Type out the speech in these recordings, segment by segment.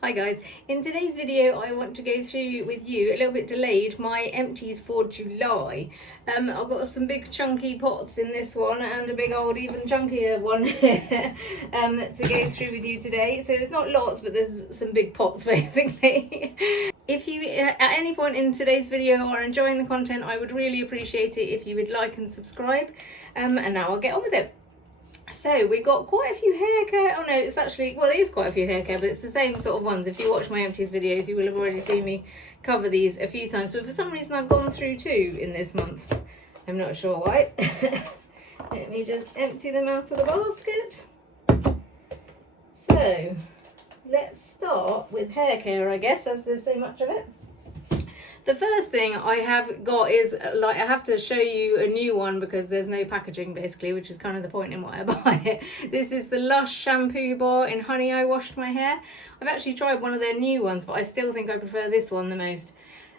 Hi guys, in today's video I want to go through with you, a little bit delayed, my empties for July. I've got some big chunky pots in this one and a big old even chunkier one here to go through with you today. So there's not lots, but there's some big pots basically. If you at any point in today's video are enjoying the content, I would really appreciate it if you would like and subscribe. And now I'll get on with it. So we've got quite a few hair care. Oh no, it's actually, well, it is quite a few hair care, but it's the same sort of ones. If you watch my empties videos, you will have already seen me cover these a few times. But for some reason, I've gone through two in this month. I'm not sure why. Let me just empty them out of the basket. So let's start with hair care, I guess, as there's so much of it. The first thing I have got is, like, I have to show you a new one because there's no packaging basically, which is kind of the point in why I buy it. This is the Lush Shampoo Bar in Honey I Washed My Hair. I've actually tried one of their new ones, but I still think I prefer this one the most.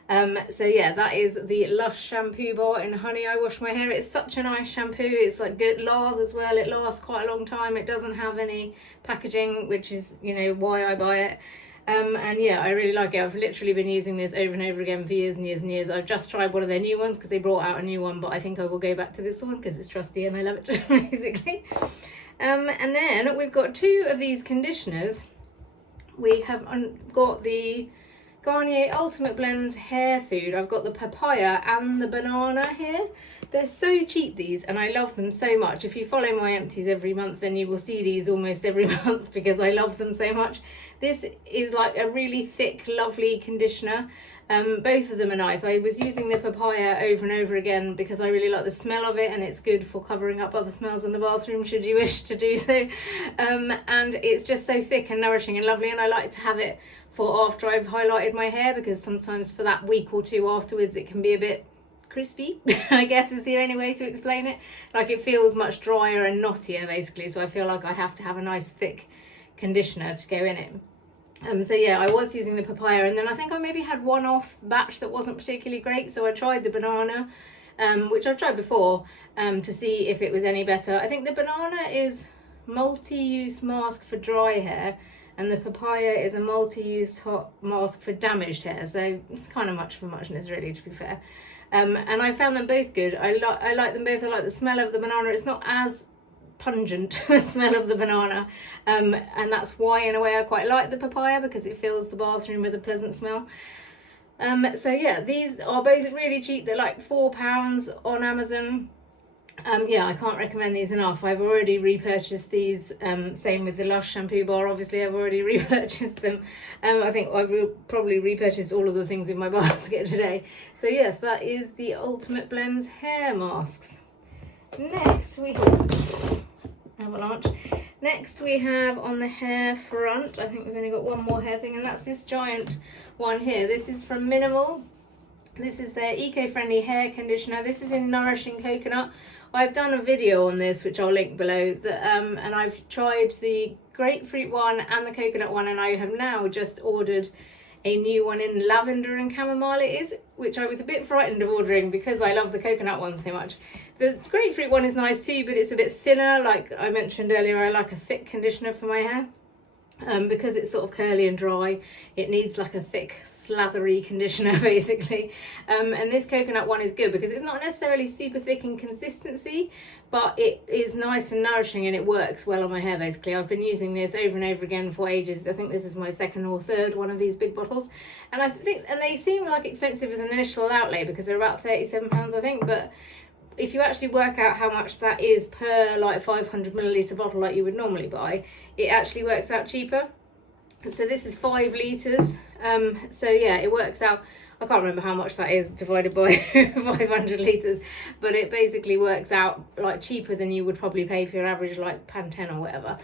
So yeah, that is the Lush Shampoo Bar in Honey I Washed My Hair. It's such a nice shampoo. It's like good lath as well. It lasts quite a long time. It doesn't have any packaging, which is, you know, why I buy it. And yeah, I really like it. I've literally been using this over and over again for years and years and years. I've just tried one of their new ones because they brought out a new one, but I think I will go back to this one because it's trusty and I love it basically. And then we've got two of these conditioners. We have got the Garnier Ultimate Blends Hair Food. I've got the papaya and the banana here. They're so cheap, these, and I love them so much. If you follow my empties every month, then you will see these almost every month because I love them so much. This is like a really thick, lovely conditioner. Both of them are nice. I was using the papaya over and over again because I really like the smell of it, and it's good for covering up other smells in the bathroom should you wish to do so. And it's just so thick and nourishing and lovely, and I like to have it for after I've highlighted my hair because sometimes for that week or two afterwards it can be a bit crispy, I guess is the only way to explain it. Like, it feels much drier and knottier basically, so I feel like I have to have a nice thick conditioner to go in it. So yeah, I was using the papaya, and then I think I maybe had one off batch that wasn't particularly great, so I tried the banana, which I've tried before, to see if it was any better. I think the banana is multi-use mask for dry hair, and the papaya is a multi-use mask for damaged hair, so it's kind of much for muchness really, to be fair. And I found them both good. I like them both. I like the smell of the banana. It's not as pungent, the smell of the banana, and that's why in a way I quite like the papaya, because it fills the bathroom with a pleasant smell. So yeah, these are both really cheap. They're like £4 on Amazon. Yeah, I can't recommend these enough. I've already repurchased these. Same with the Lush Shampoo Bar, obviously I've already repurchased them. I think I've probably repurchased all of the things in my basket today. So yes, that is the Ultimate Blends hair masks. Next we have avalanche. Next we have on the hair front, I think we've only got one more hair thing, and that's this giant one here. This is from Minimal. This is their eco-friendly hair conditioner. This is in Nourishing Coconut. I've done a video on this, which I'll link below, and I've tried the grapefruit one and the coconut one, and I have now just ordered a new one in lavender and chamomile it is, which I was a bit frightened of ordering because I love the coconut one so much. The grapefruit one is nice too, but it's a bit thinner. Like I mentioned earlier, I like a thick conditioner for my hair. Because it's sort of curly and dry, it needs like a thick slathery conditioner basically. And this coconut one is good because it's not necessarily super thick in consistency, but it is nice and nourishing and it works well on my hair basically. I've been using this over and over again for ages. I think this is my second or third one of these big bottles, and and they seem like expensive as an initial outlay because they're about £37 I think, but if you actually work out how much that is per like 500 milliliter bottle like you would normally buy, it actually works out cheaper. So this is 5 litres. So yeah, it works out, I can't remember how much that is divided by 500 litres, but it basically works out like cheaper than you would probably pay for your average like Pantene or whatever.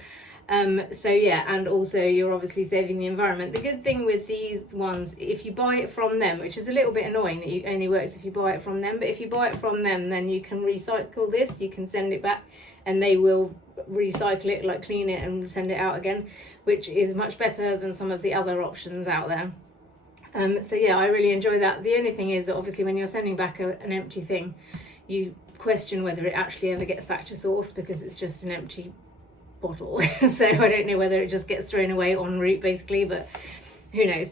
So yeah, and also you're obviously saving the environment. The good thing with these ones, if you buy it from them, which is a little bit annoying that it only works if you buy it from them, but if you buy it from them, then you can recycle this, you can send it back and they will recycle it, like clean it and send it out again, which is much better than some of the other options out there. So yeah, I really enjoy that. The only thing is that obviously when you're sending back an empty thing, you question whether it actually ever gets back to source because it's just an empty bottle. So I don't know whether it just gets thrown away en route basically, but who knows.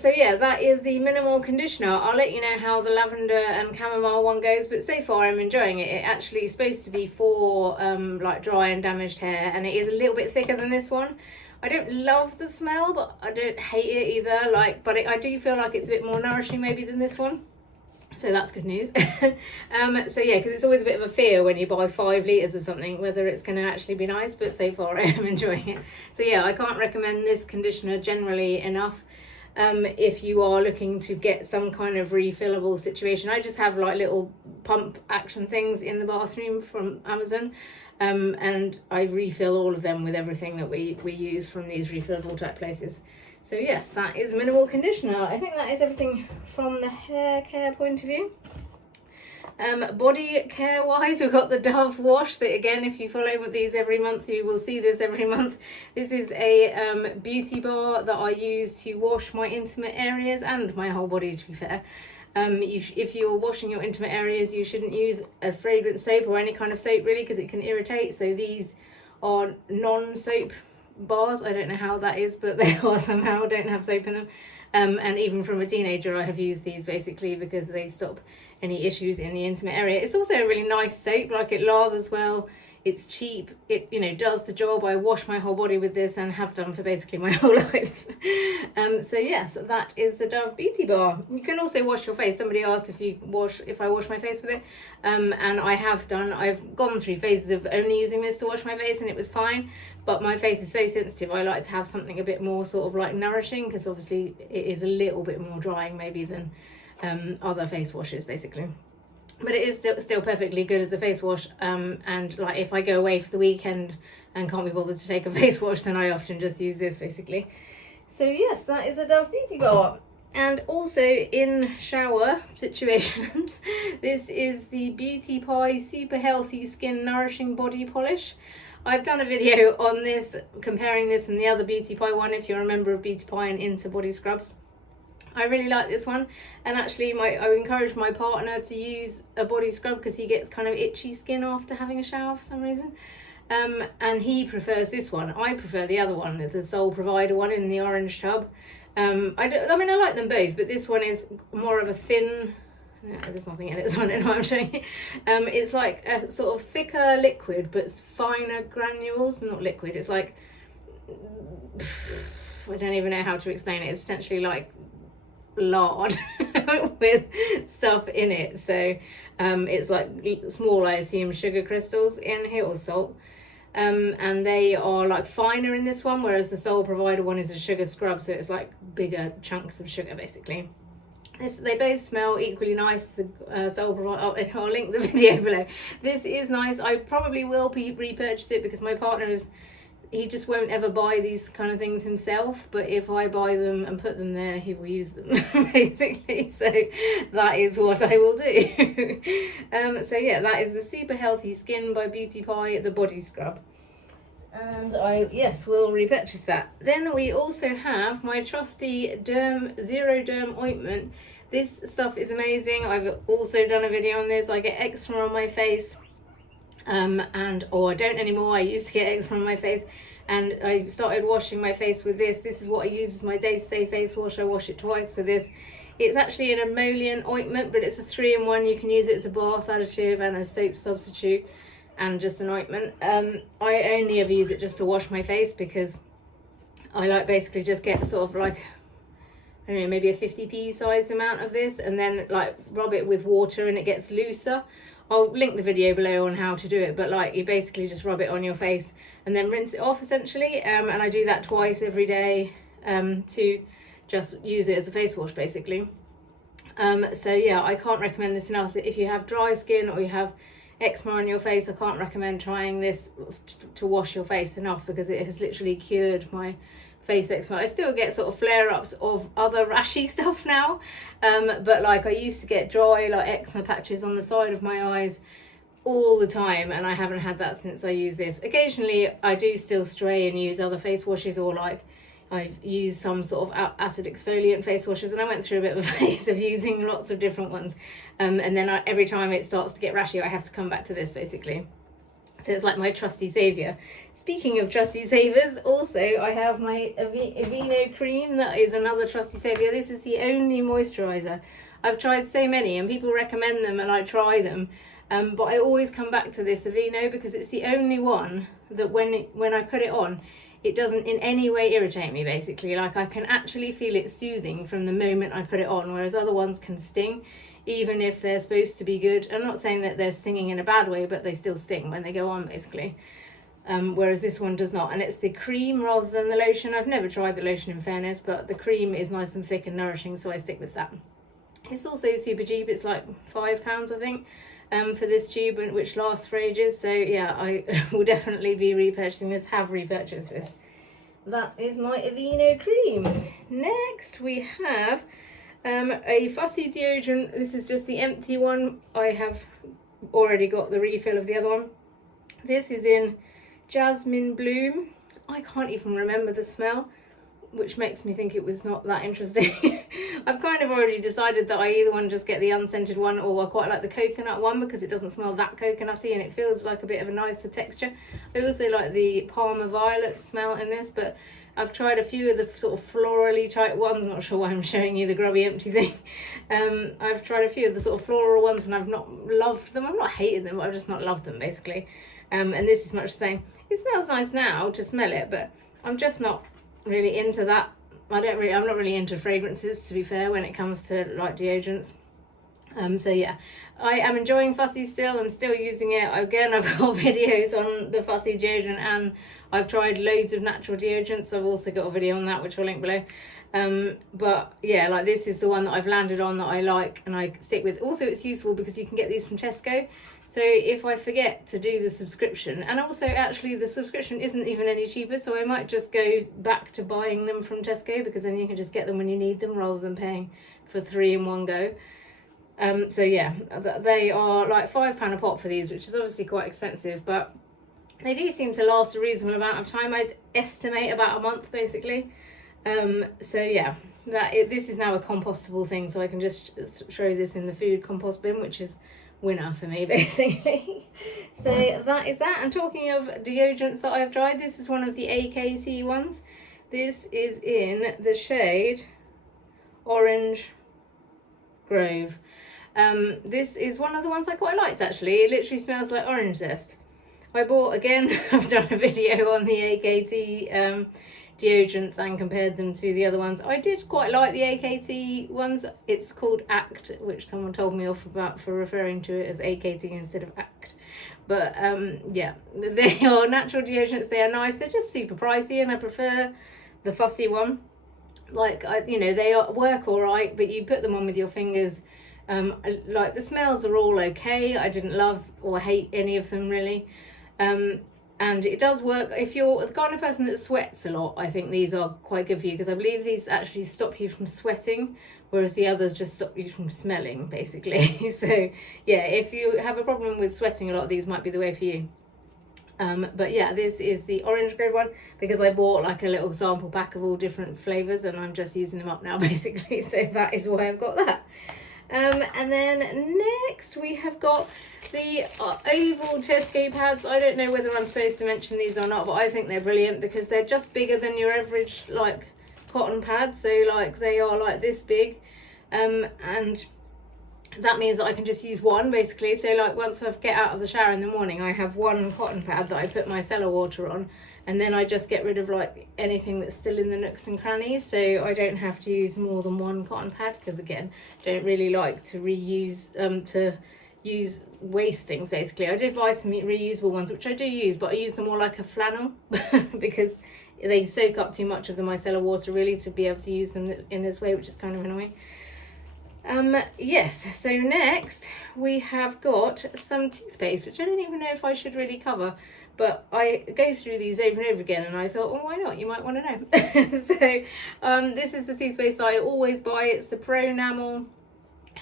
So yeah, that is the minimal conditioner. I'll let you know how the lavender and chamomile one goes, but so far I'm enjoying it. It actually is supposed to be for like dry and damaged hair, and it is a little bit thicker than this one. I don't love the smell, but I don't hate it either. I do feel like it's a bit more nourishing maybe than this one. So that's good news. So yeah, because it's always a bit of a fear when you buy 5 litres of something, whether it's going to actually be nice, but so far I am enjoying it. So yeah, I can't recommend this conditioner generally enough. If you are looking to get some kind of refillable situation. I just have like little pump action things in the bathroom from Amazon, and I refill all of them with everything that we use from these refillable type places. So yes, that is minimal conditioner. I think that is everything from the hair care point of view. Body care wise, we've got the Dove wash that, again, if you follow with these every month, you will see this every month. This is a beauty bar that I use to wash my intimate areas and my whole body, to be fair. If you're washing your intimate areas, you shouldn't use a fragrant soap or any kind of soap really, because it can irritate. So these are non-soap bars. I don't know how that is, but they are somehow, don't have soap in them. And even from a teenager I have used these basically because they stop any issues in the intimate area. It's also a really nice soap, like it lathers well, it's cheap, it, you know, does the job. I wash my whole body with this and have done for basically my whole life. So yes, that is the Dove Beauty Bar. You can also wash your face. Somebody asked if I wash my face with it, and I have done. I've gone through phases of only using this to wash my face and it was fine, but my face is so sensitive, I like to have something a bit more sort of like nourishing, because obviously it is a little bit more drying maybe than other face washes basically. But it is still perfectly good as a face wash, and like if I go away for the weekend and can't be bothered to take a face wash, then I often just use this basically. So yes, that is a Dove Beauty Bar. And also in shower situations, this is the Beauty Pie Super Healthy Skin Nourishing Body Polish. I've done a video on this, comparing this and the other Beauty Pie one, if you're a member of Beauty Pie and into body scrubs. I really like this one, and actually I encourage my partner to use a body scrub because he gets kind of itchy skin after having a shower for some reason, and he prefers this one. I prefer the other one, the Sole Provider one in the orange tub. I mean I like them both, but this one is more of a thin, there's nothing in it, so I don't know what I'm showing you. It's like a sort of thicker liquid but finer granules, not liquid, it's like, I don't even know how to explain it. It's essentially like lard with stuff in it. So it's like small, I assume, sugar crystals in here, or salt, and they are like finer in this one, whereas the Sole Provider one is a sugar scrub, so it's like bigger chunks of sugar basically. They both smell equally nice. The Sole Provider, I'll link the video below. This is nice. I probably will repurchase it because my partner he just won't ever buy these kind of things himself, but if I buy them and put them there, he will use them basically. So that is what I will do. So yeah, that is the Super Healthy Skin by Beauty Pie, the body scrub, and I will repurchase that. Then we also have my trusty Zero Derm ointment. This stuff is amazing. I've also done a video on this. I get eczema on my face, or I don't anymore. I used to get eczema on my face, and I started washing my face with this. This is what I use as my day-to-day face wash. I wash it twice with this. It's actually an emollient ointment, but it's a 3-in-1. You can use it as a bath additive and a soap substitute and just an ointment. I only ever use it just to wash my face because I like basically just get sort of like, I don't know, maybe a 50p sized amount of this, and then like rub it with water and it gets looser. I'll link the video below on how to do it, but like you basically just rub it on your face and then rinse it off essentially, and I do that twice every day to just use it as a face wash basically. So yeah, I can't recommend this enough. If you have dry skin or you have eczema on your face, I can't recommend trying this to wash your face enough, because it has literally cured my face eczema. I still get sort of flare-ups of other rashy stuff now, but like I used to get dry like eczema patches on the side of my eyes all the time, and I haven't had that since I use this. Occasionally I do still stray and use other face washes, or like I've used some sort of acid exfoliant face washes, and I went through a bit of a phase of using lots of different ones, and then every time it starts to get rashy I have to come back to this basically. So it's like my trusty saviour. Speaking of trusty saviours, also I have my Aveeno cream. That is another trusty saviour. This is the only moisturiser. I've tried so many and people recommend them and I try them. But I always come back to this Aveeno because it's the only one that when I put it on, it doesn't in any way irritate me, basically. Like, I can actually feel it soothing from the moment I put it on, whereas other ones can sting, even if they're supposed to be good. I'm not saying that they're stinging in a bad way, but they still sting when they go on, basically. Whereas this one does not. And it's the cream rather than the lotion. I've never tried the lotion, in fairness, but the cream is nice and thick and nourishing, so I stick with that. It's also super cheap. It's like £5, I think, for this tube, which lasts for ages. So yeah, I will definitely be repurchasing this, have repurchased this. That is my Aveeno cream. Next we have a fussy deodorant. This is just the empty one. I have already got the refill of the other one. This is in Jasmine Bloom. I can't even remember the smell, which makes me think it was not that interesting. I've kind of already decided that I either want to just get the unscented one, or I quite like the coconut one because it doesn't smell that coconutty and it feels like a bit of a nicer texture. I also like the Palmer Violet smell in this, but I've tried a few of the sort of florally type ones. I'm not sure why I'm showing you the grubby empty thing. I've tried a few of the sort of floral ones and I've not loved them. I've not hated them, but I've just not loved them, basically. And this is much the same. It smells nice now to smell it, but I'm just not really into that. I'm not really into fragrances, to be fair, when it comes to like deodorants. So yeah, I am enjoying Fussy still. I'm still using it. Again, I've got videos on the Fussy deodorant, and I've tried loads of natural deodorants. I've also got a video on that, which I'll link below. But yeah, like, this is the one that I've landed on that I like and I stick with. Also, it's useful because you can get these from Tesco. So if I forget to do the subscription, and also actually the subscription isn't even any cheaper, so I might just go back to buying them from Tesco, because then you can just get them when you need them rather than paying for 3 in one go. So yeah, they are like £5 a pop for these, which is obviously quite expensive, but they do seem to last a reasonable amount of time. I'd estimate about a month, basically. So yeah, this is now a compostable thing, so I can just throw this in the food compost bin, which is winner for me, basically. So that is that. And talking of deodorants that I've tried, this is one of the AKT ones. This is in the shade Orange Grove. This is one of the ones I quite liked, actually. It literally smells like orange zest. I bought, again, I've done a video on the AKT deodorants and compared them to the other ones. I did quite like the AKT ones. It's called Act, which someone told me off about for referring to it as AKT instead of Act. But yeah, they are natural deodorants. They are nice. They're just super pricey, and I prefer the fussy one. Like, they work all right, but you put them on with your fingers. Like, the smells are all okay. I didn't love or hate any of them, really. And it does work if you're the kind of person that sweats a lot. I think these are quite good for you, because I believe these actually stop you from sweating, whereas the others just stop you from smelling, basically. So yeah, if you have a problem with sweating a lot, these might be the way for you. But yeah, this is the Orange Grove one, because I bought like a little sample pack of all different flavours and I'm just using them up now, basically. So that is why I've got that. And then next we have got the oval Tesco pads. I don't know whether I'm supposed to mention these or not, but I think they're brilliant because they're just bigger than your average like cotton pad. So like, they are like this big, and that means that I can just use one, basically. So like, once I get out of the shower in the morning, I have one cotton pad that I put my cellar water on, and then I just get rid of like anything that's still in the nooks and crannies, so I don't have to use more than one cotton pad, because again, don't really like to reuse use waste things, basically. I did buy some reusable ones, which I do use, but I use them more like a flannel because they soak up too much of the micellar water, really, to be able to use them in this way, which is kind of annoying. Yes, so next we have got some toothpaste, which I don't even know if I should really cover, but I go through these over and over again, and I thought, well, why not? You might want to know. So this is the toothpaste that I always buy. It's the Ponamel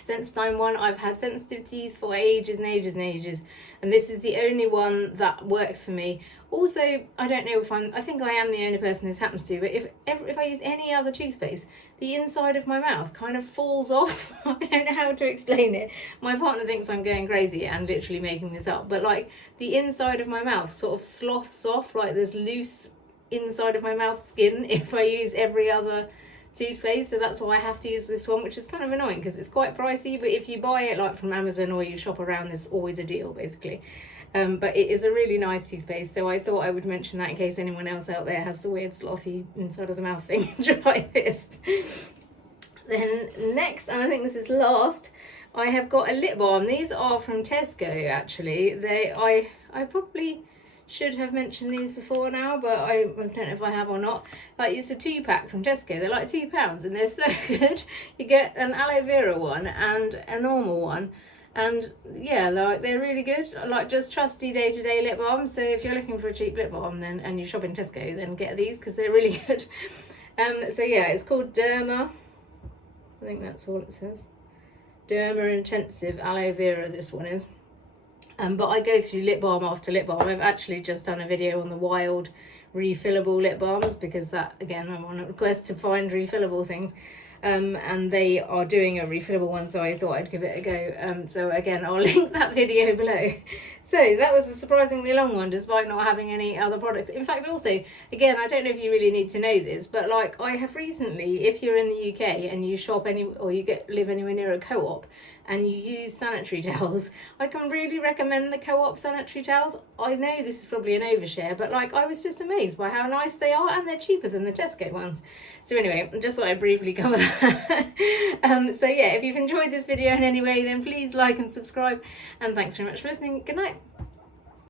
Sensodyne one. I've had sensitive teeth for ages and ages and ages, and this is the only one that works for me. Also, I don't know if I think I am the only person this happens to, but if I use any other toothpaste, the inside of my mouth kind of falls off. I don't know how to explain it. My partner thinks I'm going crazy and literally making this up, but like the inside of my mouth sort of sloths off, like there's loose inside of my mouth skin if I use every other toothpaste. So that's why I have to use this one, which is kind of annoying because it's quite pricey, but if you buy it like from Amazon or you shop around, there's always a deal basically. But it is a really nice toothpaste, so I thought I would mention that in case anyone else out there has the weird slothy inside of the mouth thing. Try this. Then next, and I think this is last, I have got a lip balm. These are from Tesco actually. I probably should have mentioned these before now, but I don't know if I have or not. Like, it's a 2-pack from Tesco. They're like £2 and they're so good. You get an aloe vera one and a normal one, and yeah, like they're really good. Like just trusty day-to-day lip balm. So if you're looking for a cheap lip balm then and you shop in Tesco, then get these because they're really good. So yeah, it's called Derma. I think that's all it says. Derma Intensive Aloe Vera, this one is. But I go through lip balm after lip balm. I've actually just done a video on the wild refillable lip balms because that, again, I'm on a quest to find refillable things. And they are doing a refillable one, so I thought I'd give it a go. So again, I'll link that video below. So that was a surprisingly long one, despite not having any other products. In fact, also, again, I don't know if you really need to know this, but like I have recently, if you're in the UK and you shop or you live anywhere near a co-op and you use sanitary towels, I can really recommend the co-op sanitary towels. I know this is probably an overshare, but like I was just amazed by how nice they are, and they're cheaper than the Tesco ones. So anyway, I just thought I'd briefly cover that. So yeah, if you've enjoyed this video in any way, then please like and subscribe, and thanks very much for listening. Good night.